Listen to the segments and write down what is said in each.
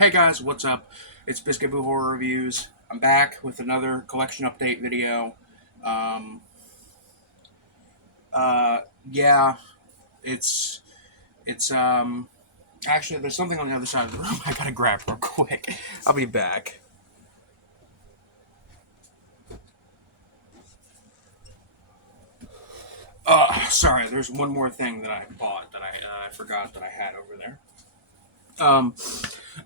Hey guys, what's up? It's Biscuit Boo Horror Reviews. I'm back with another collection update video. Um, uh, yeah, it's it's actually there's something on the other side of the room I gotta grab real quick. I'll be back. Sorry, there's one more thing that I bought that I forgot that I had over there. Um,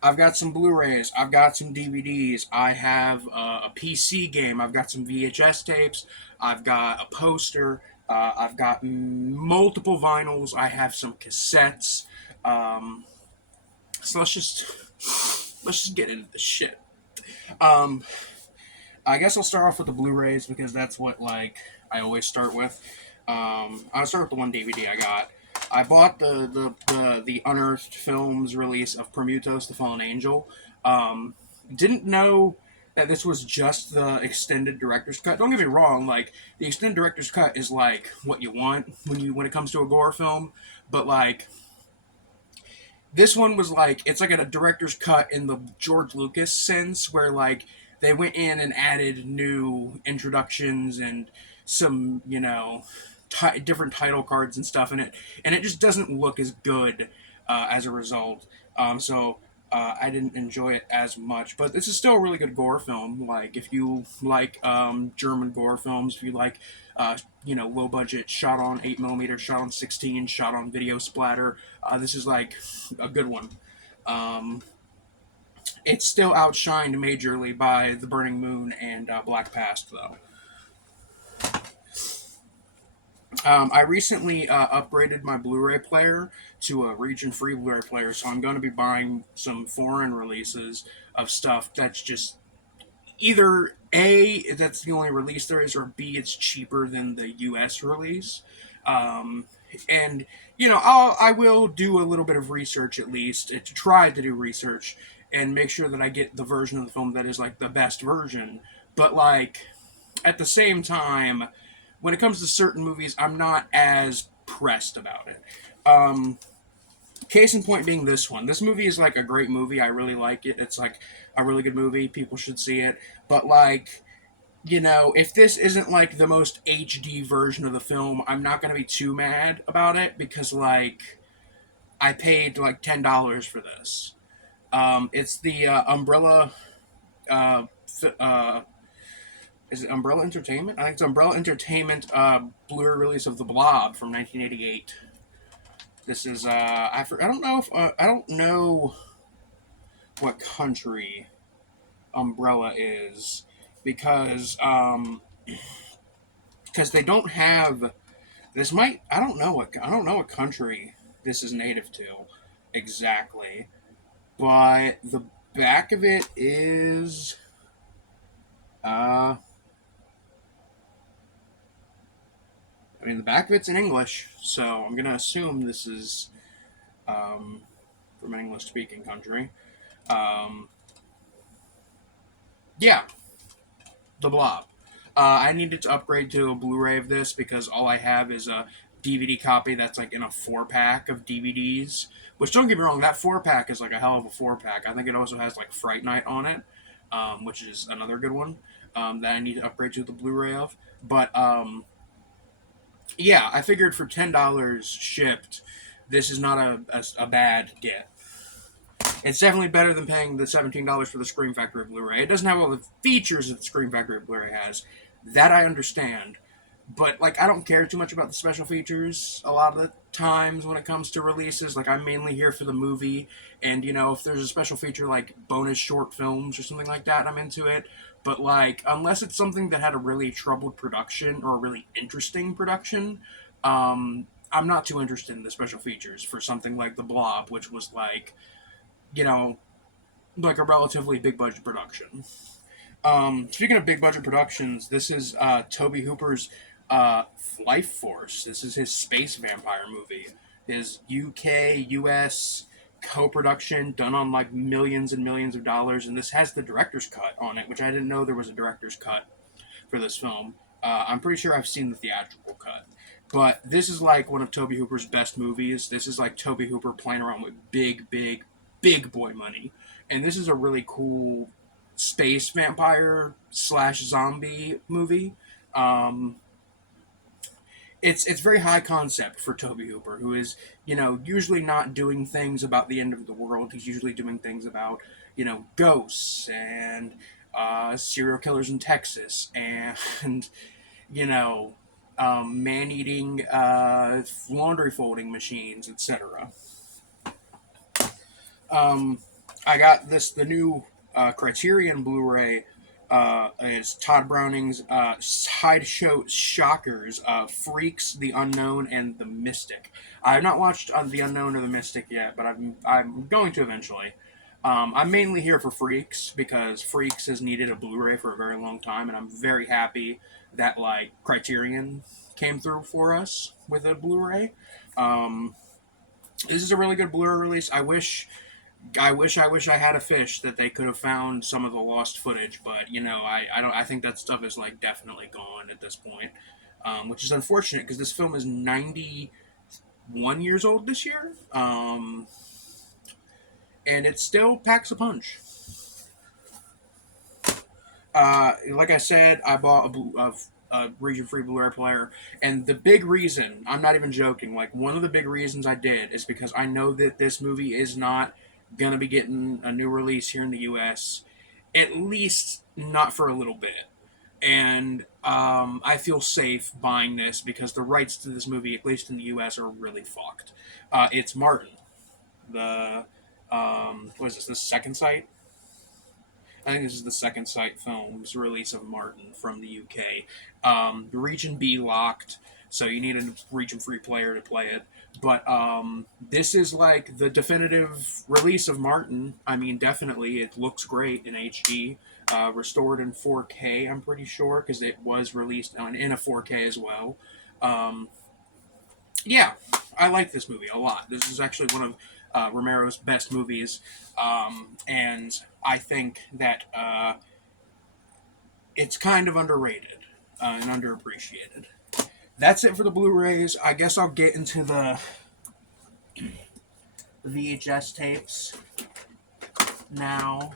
I've got some Blu-rays. I've got some DVDs. I have a PC game. I've got some VHS tapes. I've got a poster. I've got multiple vinyls. I have some cassettes. Um, so let's just get into the shit. Um, I guess I'll start off with the Blu-rays because that's what I always start with. I'll start with the one DVD I got. I bought the Unearthed Films release of Prometheus: The Fallen Angel. Didn't know that this was just the extended director's cut. Don't get me wrong, the extended director's cut is like what you want when it comes to a gore film, but this one was it's like a director's cut in the George Lucas sense, where they went in and added new introductions and some different title cards and stuff in it, and it just doesn't look as good as a result. I didn't enjoy it as much, but this is still a really good gore film. Like if you like German gore films, if you like low budget, shot on 8mm, shot on 16, shot on video splatter, this is like a good one. Um, it's still outshined majorly by The Burning Moon and Black Past, though. I recently upgraded my Blu-ray player to a region-free Blu-ray player, so I'm going to be buying some foreign releases of stuff that's just either A, that's the only release there is, or B, it's cheaper than the US release. Um, and I will do a little bit of research at least to try to do research and make sure that I get the version of the film that is like the best version. But at the same time, when it comes to certain movies, I'm not as pressed about it. Um, Case in point being this one. This movie is like a great movie. I really like it. It's like a really good movie. People should see it. But if this isn't like the most HD version of the film, I'm not gonna be too mad about it because I paid like $10 for this. It's the Umbrella. Uh, is it Umbrella Entertainment? I think it's Umbrella Entertainment Blu-ray release of The Blob from 1988. This is I don't know what country Umbrella is because they don't have this might I don't know what country this is native to exactly, but the back of it is uh the back of it's in English, so I'm gonna assume this is um, from an English speaking country. Um, yeah, The Blob. I needed to upgrade to a Blu-ray of this because all I have is a DVD copy that's like in a 4-pack of DVDs. Which, don't get me wrong, that 4-pack is like a hell of a 4-pack. I think it also has like Fright Night on it, which is another good one that I need to upgrade to the Blu-ray of. But yeah, I figured for $10 shipped, this is not a bad get. It's definitely better than paying the $17 for the Scream Factory Blu-ray. It doesn't have all the features that the Scream Factory Blu-ray has. That I understand. But I don't care too much about the special features a lot of the times when it comes to releases. I'm mainly here for the movie, and if there's a special feature like bonus short films or something like that, I'm into it. But unless it's something that had a really troubled production or a really interesting production, I'm not too interested in the special features for something like The Blob, which was you know, like a relatively big budget production. Speaking of big budget productions, this is Toby Hooper's Life Force. This is his space vampire movie. His UK, US co-production done on millions and millions of dollars, and this has the director's cut on it, which I didn't know there was a director's cut for this film. I'm pretty sure I've seen the theatrical cut. But this is one of Toby Hooper's best movies. This is Toby Hooper playing around with big, big big boy money. And this is a really cool space vampire slash zombie movie. Um, it's very high concept for Toby Hooper, who is, usually not doing things about the end of the world. He's usually doing things about, ghosts and serial killers in Texas and you know man eating laundry folding machines, etc. Um, I got the new Criterion Blu-ray. Is Todd Browning's Sideshow Shockers, Freaks, The Unknown, and The Mystic. I have not watched The Unknown or The Mystic yet, but I'm going to eventually. I'm mainly here for Freaks because Freaks has needed a Blu-ray for a very long time, and I'm very happy that like Criterion came through for us with a Blu-ray. Um, this is a really good Blu-ray release. I had a fish that they could have found some of the lost footage, but I don't. I think that stuff is like definitely gone at this point, which is unfortunate because this film is 91 years old this year, and it still packs a punch. Like I said, I bought a region-free Blu-ray player, and the big reason, I'm not even joking, like one of the big reasons I did is because I know that this movie is not gonna be getting a new release here in the U.S. At least not for a little bit, and I feel safe buying this because the rights to this movie, at least in the U.S., are really fucked. It's Martin, the what is this? The second site. I think this is the second Sight Films release of Martin from the UK. Region B locked, so you need a region free player to play it. But this is like the definitive release of Martin. I mean, definitely, it looks great in HD. Restored in 4K, I'm pretty sure, because it was released in a 4K as well. Um, yeah, I like this movie a lot. This is actually one of Romero's best movies, and I think that it's kind of underrated and underappreciated. That's it for the Blu-rays. I guess I'll get into the VHS tapes now.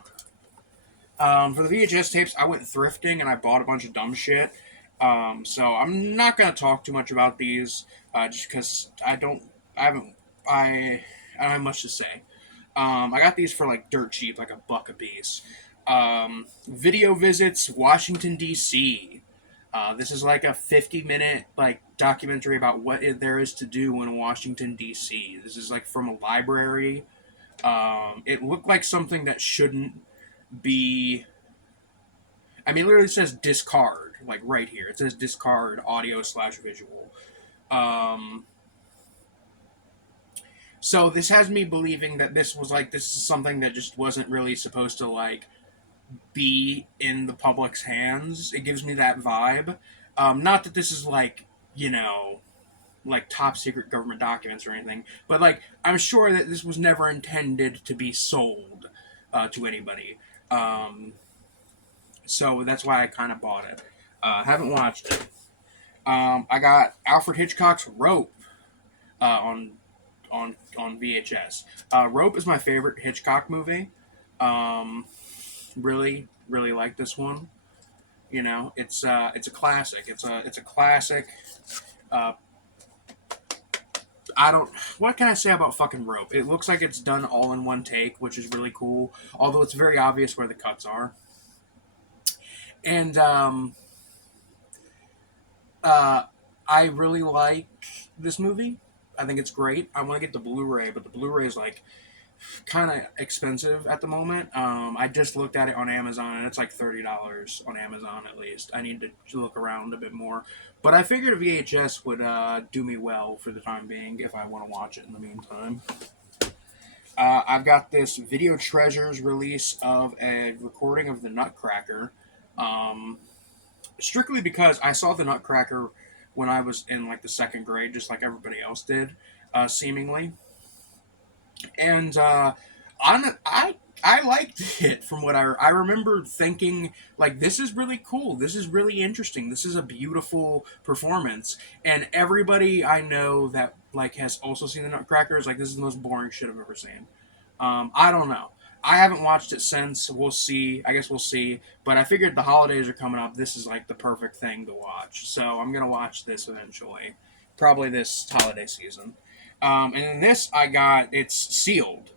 For the VHS tapes, I went thrifting and I bought a bunch of dumb shit. So I'm not gonna talk too much about these, just because I don't have much to say. I got these for like dirt cheap, like $1 a piece. Video visits Washington D.C. This is like a 50-minute like documentary about what there is to do in Washington D.C. This is like from a library. It looked like something that shouldn't be. I mean, it literally says discard, like right here. It says discard audio slash visual. Um, so this has me believing that this is something that just wasn't really supposed to like be in the public's hands. It gives me that vibe. Not that this is like, like top secret government documents or anything, but like I'm sure that this was never intended to be sold to anybody. So that's why I kind of bought it. Haven't watched it. I got Alfred Hitchcock's Rope on VHS. Rope is my favorite Hitchcock movie. Really, really like this one. It's a classic. It's a classic. Uh, I don't. What can I say about fucking Rope? It looks like it's done all in one take, which is really cool. Although it's very obvious where the cuts are. And uh, I really like this movie. I think it's great. I want to get the Blu-ray, but the Blu-ray is like kind of expensive at the moment. I just looked at it on Amazon, and it's like $30 on Amazon at least. I need to look around a bit more, but I figured a VHS would do me well for the time being if I want to watch it in the meantime. I've got this Video Treasures release of a recording of the Nutcracker, um, strictly because I saw the Nutcracker when I was in like the second grade, just like everybody else did, seemingly. And I liked it from what I remember thinking like this is really cool, this is really interesting, this is a beautiful performance, and everybody I know that like has also seen the Nutcracker is like this is the most boring shit I've ever seen. I don't know. I haven't watched it since. We'll see. I guess we'll see. But I figured the holidays are coming up. This is like the perfect thing to watch. So I'm gonna watch this eventually, probably this holiday season. And then this I got. It's sealed.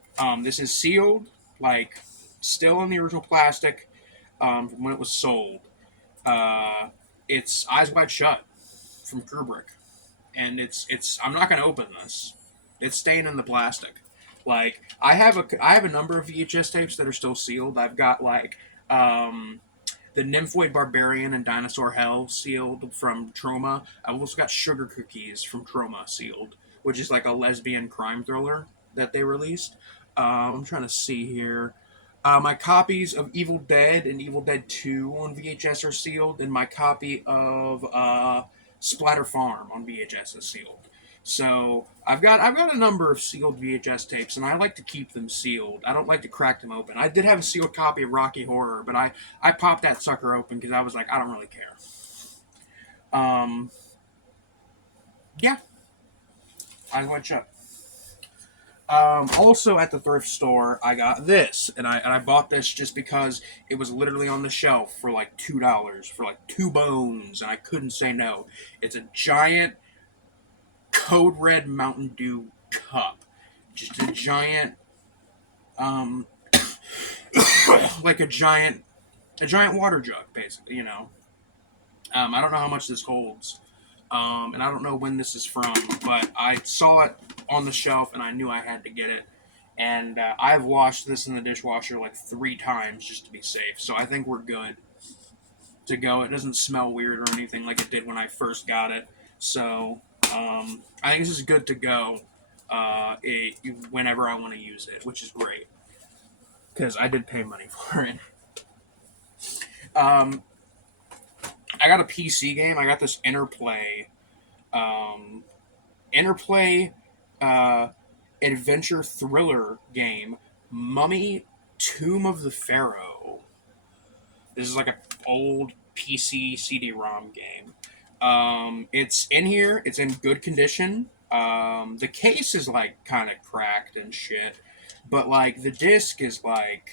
This is sealed, like still in the original plastic from when it was sold. Uh, it's Eyes Wide Shut from Kubrick, and it's. I'm not gonna open this. It's staying in the plastic. Like I have a number of VHS tapes that are still sealed. I've got like the Nymphoid Barbarian and Dinosaur Hell sealed from Troma. I've also got Sugar Cookies from Troma sealed, which is like a lesbian crime thriller that they released. I'm trying to see here. My copies of Evil Dead and Evil Dead 2 on VHS are sealed, and my copy of Splatter Farm on VHS is sealed. So I've got a number of sealed VHS tapes, and I like to keep them sealed. I don't like to crack them open. I did have a sealed copy of Rocky Horror, but I popped that sucker open because I was like, I don't really care. Um, yeah, I went shut. Also at the thrift store, I got this, and I bought this just because it was literally on the shelf for like $2 for like 2 bones, and I couldn't say no. It's a giant Code Red Mountain Dew cup, just a giant, um, like a giant water jug, basically. You know, I don't know how much this holds, and I don't know when this is from, but I saw it on the shelf and I knew I had to get it. And I've washed this in the dishwasher like 3 times just to be safe. So I think we're good to go. It doesn't smell weird or anything like it did when I first got it. So I think this is good to go whenever I want to use it, which is great because I did pay money for it. Um, I got a PC game. I got this um, Interplay uh, adventure thriller game, Mummy Tomb of the Pharaoh. This is like an old PC CD-ROM game. It's in here. It's in good condition. The case is like kind of cracked and shit, but like the disc is like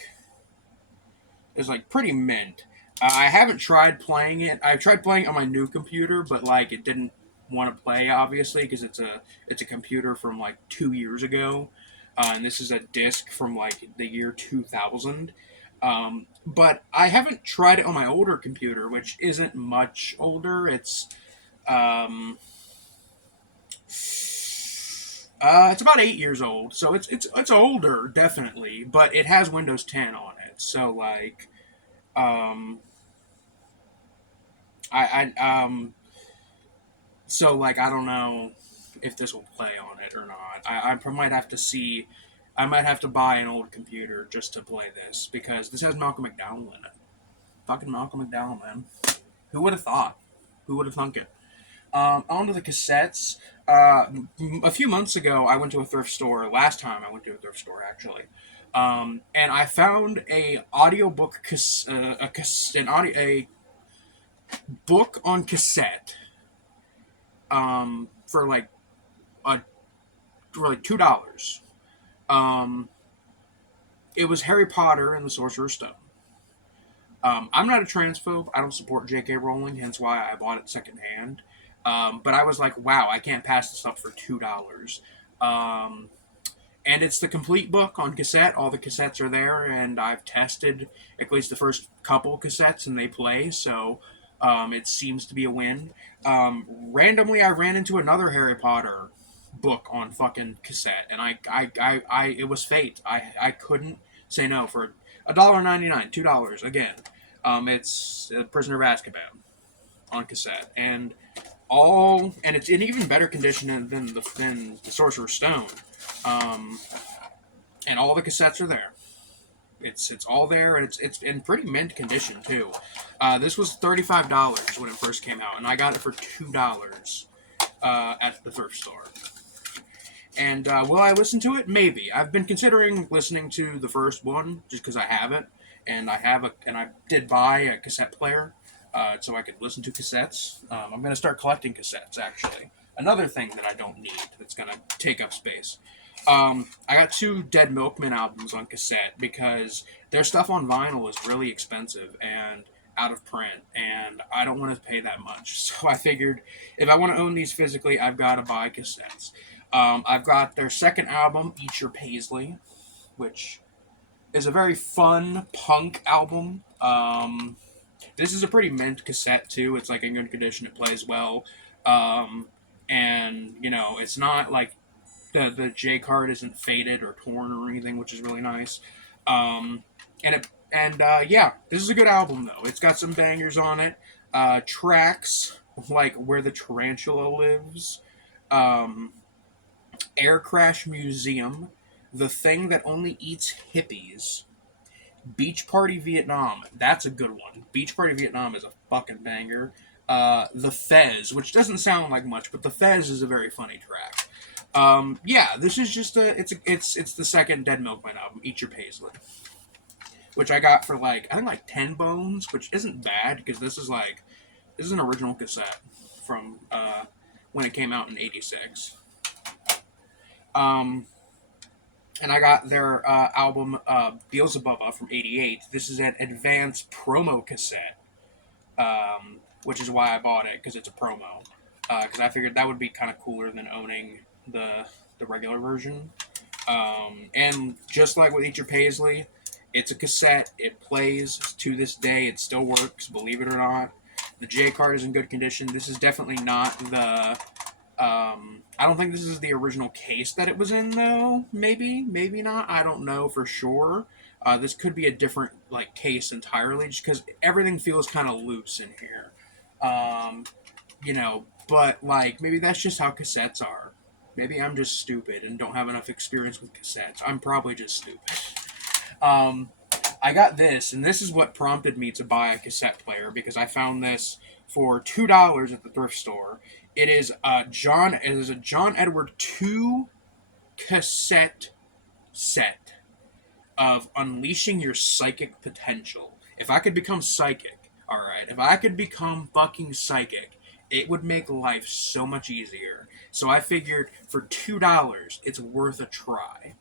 pretty mint. I haven't tried playing it. I've tried playing it on my new computer, but like it didn't want to play obviously because it's a computer from like 2 years ago, and this is a disc from like the year 2000. But I haven't tried it on my older computer, which isn't much older. Um, it's about 8 years old, so it's older definitely, but it has Windows 10 on it. So like, um, I so like I don't know if this will play on it or not. I might have to see. I might have to buy an old computer just to play this because this has Malcolm McDowell in it. Fucking Malcolm McDowell, man. Who would have thought? Who would have thunk it? Onto the cassettes. A few months ago, I went to a thrift store. Last time I went to a thrift store, actually, and I found a audiobook, a book on cassette, for like a for like $2. Um, it was Harry Potter and the Sorcerer's Stone. I'm not a transphobe. I don't support J.K. Rowling, hence why I bought it secondhand. But I was like, wow, I can't pass this up for $2. Um, and it's the complete book on cassette. All the cassettes are there, and I've tested at least the first couple cassettes, and they play. So it seems to be a win. Randomly, I ran into another Harry Potter book on fucking cassette, and it was fate. I couldn't say no for $1.99, $2 again. It's Prisoner of Azkaban on cassette, and it's in even better condition than the Sorcerer's Stone. Um, and all the cassettes are there. It's all there, and it's in pretty mint condition too. This was $35 when it first came out, and I got it for $2 at the thrift store. And will I listen to it? Maybe. I've been considering listening to the first one just because I have it, and I did buy a cassette player, so I could listen to cassettes. I'm going to start collecting cassettes. Actually, another thing that I don't need that's going to take up space. I got two Dead Milkmen albums on cassette because their stuff on vinyl is really expensive and out of print, and I don't want to pay that much. So I figured if I want to own these physically, I've got to buy cassettes. I've got their second album, Eat Your Paisley, which is a very fun punk album. This is a pretty mint cassette too. It's like in good condition. It plays well, um, and it's not like the J card isn't faded or torn or anything, which is really nice. Um, yeah, this is a good album though. It's got some bangers on it. Tracks like Where the Tarantula Lives, um, Air Crash Museum, The Thing That Only Eats Hippies, Beach Party Vietnam. That's a good one. Beach Party Vietnam is a fucking banger. The Fez, which doesn't sound like much, but The Fez is a very funny track. Yeah, this is just it's the second Dead Milkman album, Eat Your Paisley, which I got for I think like 10 bones, which isn't bad because this is an original cassette from when it came out in '86. Um, and I got their album Beelzebubba from '88. This is an advanced promo cassette, which is why I bought it because it's a promo. Because I figured that would be kind of cooler than owning the regular version. And just like with Eat Your Paisley, it's a cassette. It plays to this day. It still works, believe it or not. The J card is in good condition. This is definitely not the. I don't think this is the original case that it was in, though. Maybe, maybe not. I don't know for sure. This could be a different case entirely, just because everything feels kind of loose in here. Um, but maybe that's just how cassettes are. Maybe I'm just stupid and don't have enough experience with cassettes. I'm probably just stupid. Um, I got this, and this is what prompted me to buy a cassette player because I found this for $2 at the thrift store. It is a John Edward 2 cassette set of Unleashing Your Psychic Potential. If I could become psychic, all right, if I could become fucking psychic, it would make life so much easier. So I figured for $2, it's worth a try.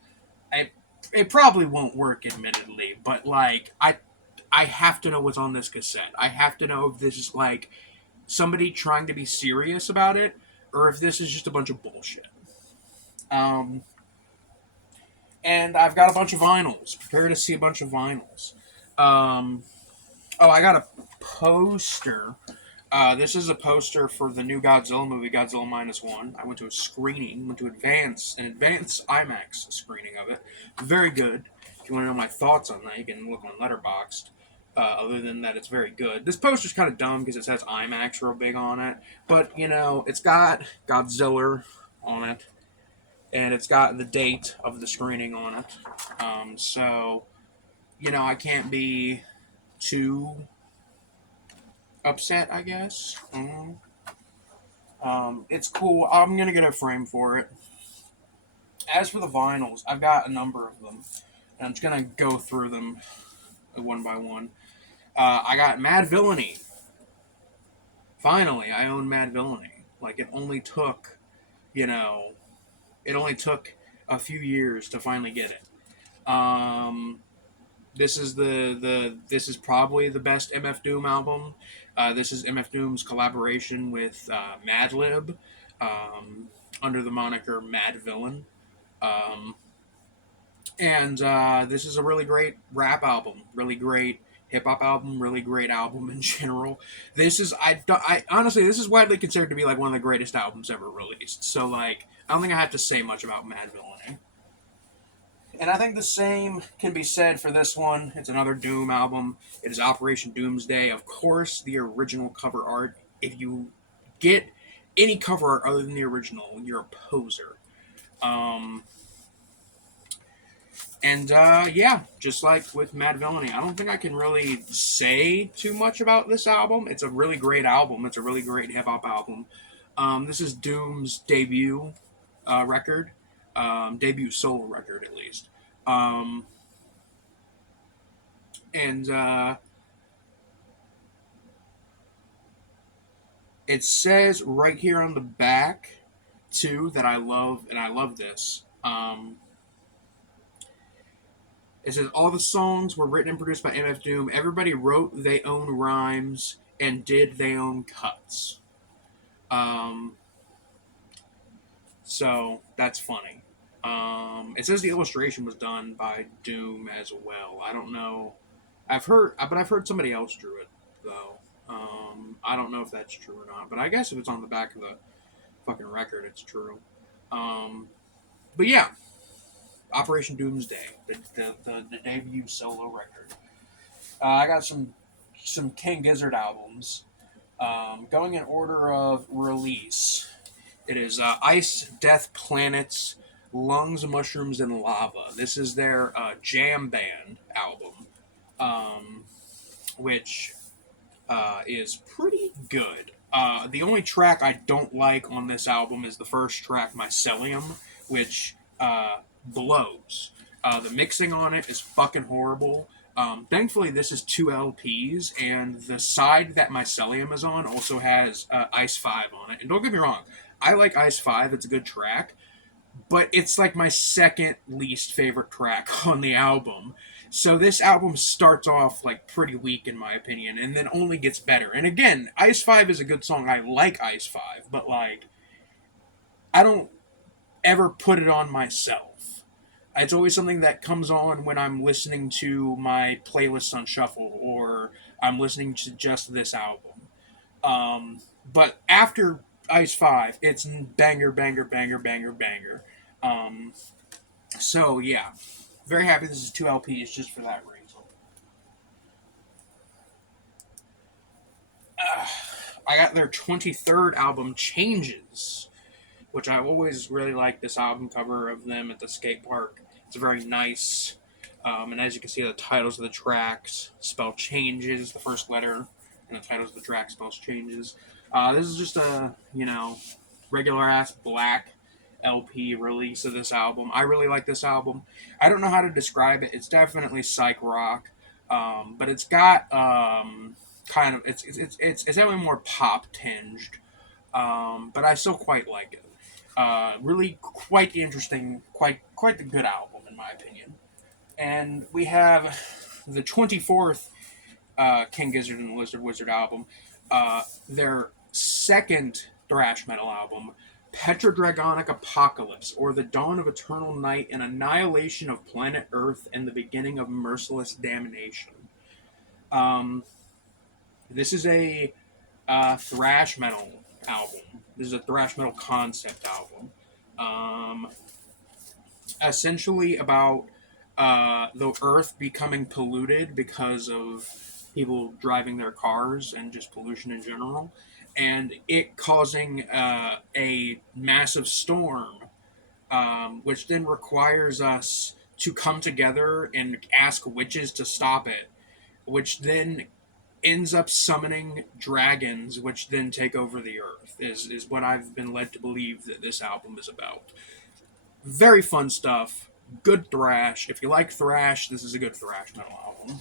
It probably won't work, admittedly, but I have to know what's on this cassette. I have to know if this is somebody trying to be serious about it, or if this is just a bunch of bullshit. Um, and I've got a bunch of vinyls. Prepare to see a bunch of vinyls. Um, I got a poster. This is a poster for the new Godzilla movie, Godzilla Minus One. I went to a screening, an advanced IMAX screening of it. Very good. If you want to know my thoughts on that, you can look on Letterboxd. Other than that, it's very good. This poster's kind of dumb because it says IMAX real big on it. But, it's got Godzilla on it. And it's got the date of the screening on it. So, I can't be too upset, I guess. It's cool. I'm going to get a frame for it. As for the vinyls, I've got a number of them. And I'm just going to go through them one by one. I got Mad Villainy. Finally, I own Mad Villainy. It only took, it only took a few years to finally get it. This is this is probably the best MF Doom album. This is MF Doom's collaboration with Madlib, under the moniker Mad Villain. Um, and this is a really great rap album, really great hip hop album, really great album in general. This is I honestly this is widely considered to be one of the greatest albums ever released. So I don't think I have to say much about Mad Villainy. And I think the same can be said for this one. It's another Doom album. It is Operation Doomsday. Of course, the original cover art. If you get any cover art other than the original, you're a poser. Um, yeah, just like with Mad Villainy, I don't think I can really say too much about this album. It's a really great album. It's a really great hip hop album. This is Doom's debut record, debut solo record at least. Um, and It says right here on the back too that I love, and I love this. Um, it says all the songs were written and produced by MF Doom. Everybody wrote their own rhymes and did their own cuts. Um, so that's funny. It says the illustration was done by Doom as well. I don't know. I've heard somebody else drew it though. I don't know if that's true or not. But I guess if it's on the back of the fucking record, it's true. Um, but yeah, Operation Doomsday, the debut solo record. I got some King Gizzard albums. Going in order of release, it is Ice, Death, Planets, Lungs, Mushrooms, and Lava. This is their jam band album, um, which is pretty good. The only track I don't like on this album is the first track, Mycelium, which blows. The mixing on it is fucking horrible. Thankfully, this is 2 LPs, and the side that Mycelium is on also has Ice 5 on it. And don't get me wrong, I like Ice 5, it's a good track, but it's like my second least favorite track on the album. So this album starts off like pretty weak in my opinion, and then only gets better. And again, Ice 5 is a good song. I like Ice 5, but like I don't ever put it on myself. It's always something that comes on when I'm listening to my playlists on shuffle or I'm listening to just this album. But after Ice 5, it's banger, banger, banger, banger, banger. Um, so yeah, very happy this is 2 LPs just for that reason. I got their 23rd album, Changes, which I've always really liked this album cover of them at the skate park. It's very nice. And as you can see, the titles of the tracks spell changes, the first letter, and the titles of the track spells changes. This is just a, regular ass black LP release of this album. I really like this album. I don't know how to describe it. It's definitely psych rock, but it's got kind of it's definitely more pop tinged. But I still quite like it. Really quite interesting, quite a good album in my opinion. And we have the 24th King Gizzard and the Lizard Wizard album, their second thrash metal album, Petrodragonic Apocalypse, or the Dawn of Eternal Night and Annihilation of Planet Earth and the Beginning of Merciless Damnation. Um, this is a thrash metal album. This is a thrash metal concept album. Um, Essentially about the Earth becoming polluted because of people driving their cars and just pollution in general, and it causing a massive storm, which then requires us to come together and ask witches to stop it, which then ends up summoning dragons, which then take over the earth, is what I've been led to believe that this album is about. Very fun stuff. Good thrash. If you like thrash, this is a good thrash metal album.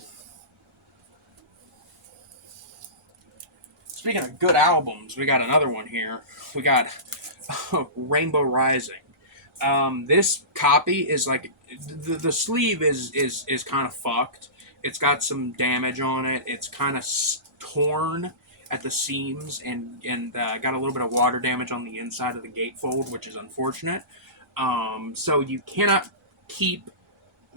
Speaking of good albums, we got another one here. We got Rainbow Rising. This copy is like the sleeve is kind of fucked. It's got some damage on it. It's kind of torn at the seams and got a little bit of water damage on the inside of the gatefold, which is unfortunate. So you cannot keep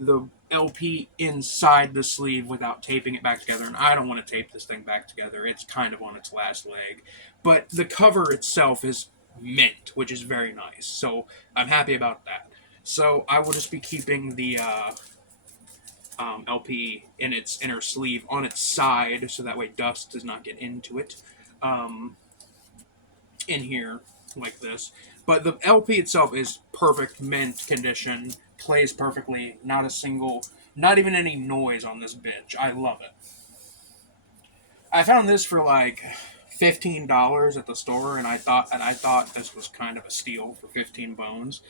the LP inside the sleeve without taping it back together, and I don't want to tape this thing back together. It's kind of on its last leg. But the cover itself is mint, which is very nice. So I'm happy about that. So I will just be keeping the LP in its inner sleeve on its side, so that way dust does not get into it. In here, like this. But the LP itself is perfect mint condition, plays perfectly, not even any noise on this bitch. I love it. I found this for like $15 at the store, and I thought this was kind of a steal for 15 bones.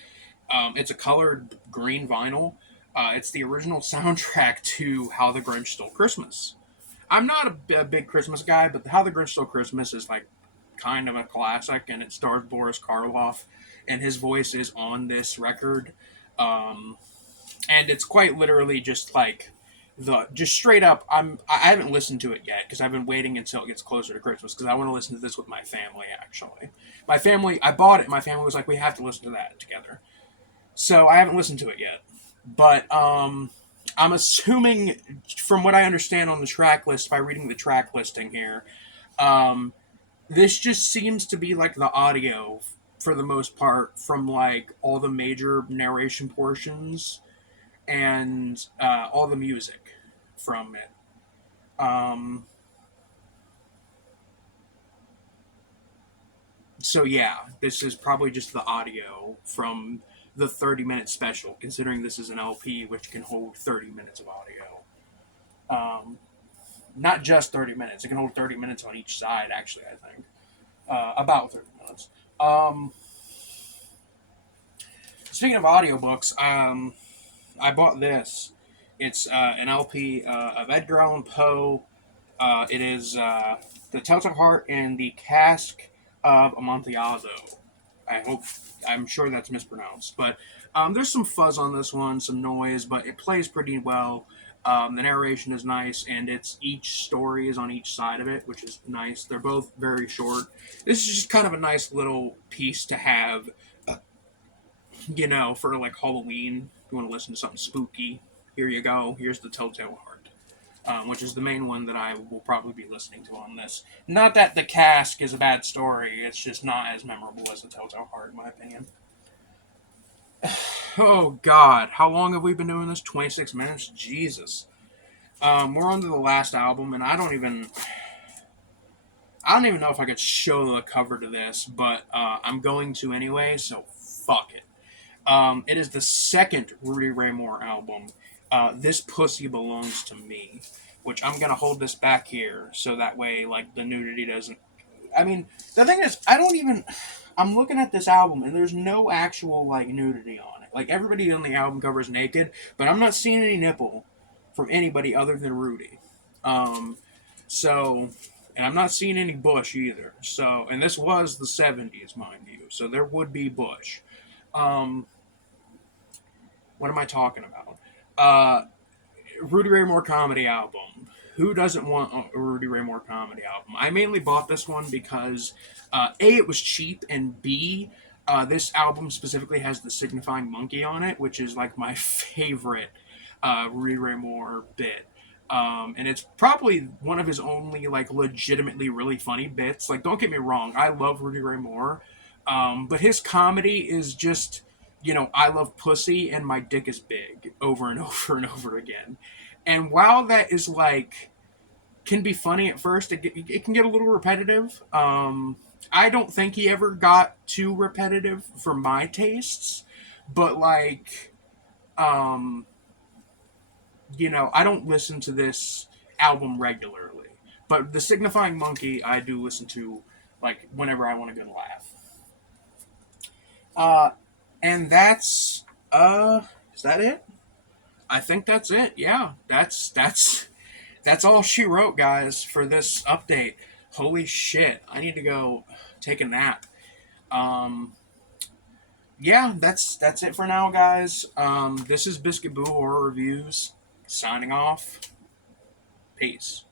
It's a colored green vinyl. It's the original soundtrack to How the Grinch Stole Christmas. I'm not a big Christmas guy, but How the Grinch Stole Christmas is like kind of a classic, and it stars Boris Karloff, and his voice is on this record. Um, and it's quite literally just like just straight up. I haven't listened to it yet because I've been waiting until it gets closer to Christmas because I want to listen to this with my family. Actually, my family, I bought it. My family was like, we have to listen to that together. So I haven't listened to it yet, but I'm assuming from what I understand on the track list by reading the track listing here, um, this just seems to be like the audio for the most part from like all the major narration portions and all the music from it. Um, so yeah, this is probably just the audio from the 30-minute special, considering this is an LP which can hold 30 minutes of audio. Um, Not just 30 minutes; it can hold 30 minutes on each side. Actually, I think about 30 minutes. Um, Speaking of audiobooks, I bought this. It's an LP of Edgar Allan Poe. It is The Telltale Heart and the Cask of Amontillado. I hope, I'm sure that's mispronounced, but there's some fuzz on this one, some noise, but it plays pretty well. The narration is nice, and it's each story is on each side of it, which is nice. They're both very short. This is just kind of a nice little piece to have, for like Halloween. You want to listen to something spooky? Here you go. Here's the Telltale Heart, which is the main one that I will probably be listening to on this. Not that the Cask is a bad story; it's just not as memorable as the Telltale Heart, in my opinion. Oh God, how long have we been doing this? 26 minutes. Jesus. We're on to the last album, and I don't even know if I could show the cover to this, but I'm going to anyway. So fuck it. It is the second Rudy Ray Moore album. This Pussy Belongs to Me, which I'm gonna hold this back here so that way, like, the nudity doesn't. I mean, the thing is, I don't even. I'm looking at this album and there's no actual like nudity on it. Like everybody on the album cover is naked, but I'm not seeing any nipple from anybody other than Rudy. Um, so, and I'm not seeing any bush either. So, and this was the '70s, mind you. So there would be bush. Um, what am I talking about? Uh, Rudy Ray Moore comedy album. Who doesn't want a Rudy Ray Moore comedy album? I mainly bought this one because A, it was cheap, and B, this album specifically has the signifying monkey on it, which is like my favorite Rudy Ray Moore bit. And it's probably one of his only like legitimately really funny bits. Like, don't get me wrong, I love Rudy Ray Moore, but his comedy is just, I love pussy and my dick is big over and over and over again. And while that is like can be funny at first, it can get a little repetitive. I don't think he ever got too repetitive for my tastes, but like, um, I don't listen to this album regularly. But the Signifying Monkey, I do listen to like whenever I want a good laugh. Uh, and is that it? I think that's it. Yeah, that's all she wrote, guys, for this update. Holy shit, I need to go take a nap. Um, yeah, that's it for now, guys. This is Biscuit Boo Horror Reviews signing off. Peace.